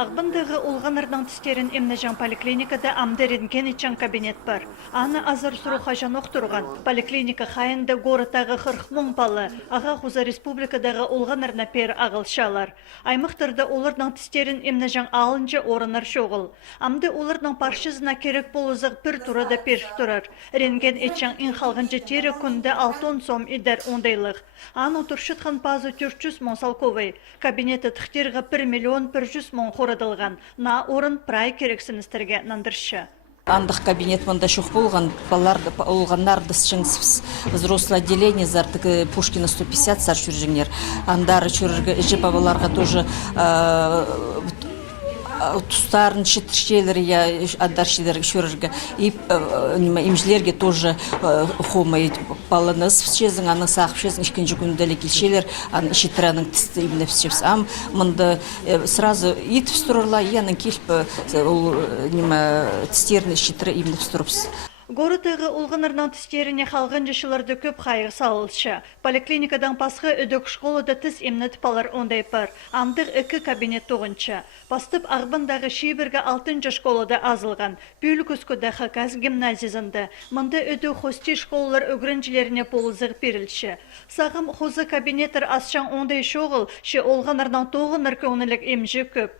Ағбындығы олғанырдан тістерін емнежан поликлиникада амдерінген ичан кабинет бар. Аны азыр сұруға жан оқтырған. Поликлиника қайынды горытағы 40 мың палы, аға Хуза республикадағы олғанырна пер ағылшалар. Аймықтырды олырдан тістерін емнежан алынжы орынар шоғыл. Амды олырдан паршызына керек болызық бір турада пер тұрар. Ренген ичан ин қалғынжы тері күнді 6 сом идер ондайлық. Аны тұршытқан пазы 400 мың салковай. Кабинеті тұқтерға 1 миллион 100 мың қорадылған. На орын прай керексіністерге нандыршы. Андық кабинет мында шоқ болған, баларды олғаннарды шыңсыз взрослое отделение зартығы Пушкина 150 сар жүржіңер. Андары жүргі жеп баларға тоже тустарын шетшелер я отдаршилер шурырга и имжлерге тоже хомай баланыс всезин аны сақ всезин ишкенжи күндәле килшелер аны шитраның тисте именно всез ам мында сразу ит встурла яның килп ул нима тистерне шитра именно встурпс. Горытығы олғынырдан тістеріне қалған жышыларды көп қайғы салылшы. Поликлиникадан пасқы өдік шқолыда тіс емнет палар ондай бар. Андық 2 кабинет тоғыншы. Бастып ағбындағы шейбіргі 6 шқолыда азылған. Бүйілік өскөді қақаз гимназизында. Мұнда өді хости шқолылар өгірінжілеріне полызық берілші. Сағым хозы кабинеттер асшан ондай шоғыл, ше олғанырдан тоғыныр көңілік емжі көп.